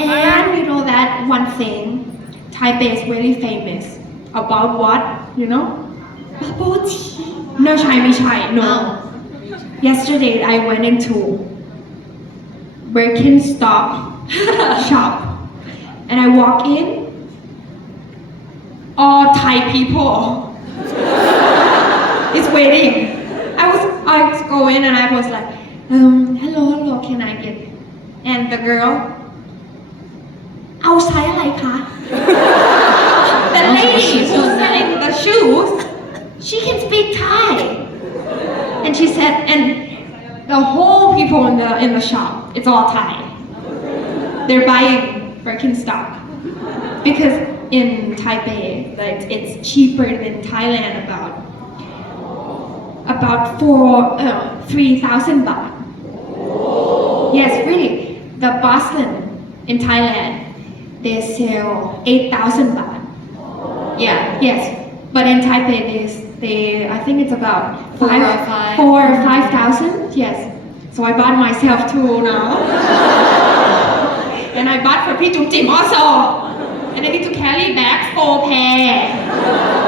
And you know that one thing, Taipei is very famous about what? You know? Bubble tea. No, no. Yesterday I went into Birkenstocks shop and I walk in, all Thai people is waiting. I go in and I was like, hello, can I get? And the girl, เอาไซส์อะไรคะ The lady who's selling the shoes, she can speak Thai. And she said, and the whole people in the shop, it's all Thai. They're buying Birkenstocks because in Taipei, like it's cheaper than Thailand about 3,000 baht. Yes, really. The Boston in Thailand, they sell 8,000 baht. Yeah, yes. But in Taipei, they I think it's about 4 or 5,000. Yes. So I bought myself two now. And I bought for P Jum Jim also. And I need to carry back 4 pair.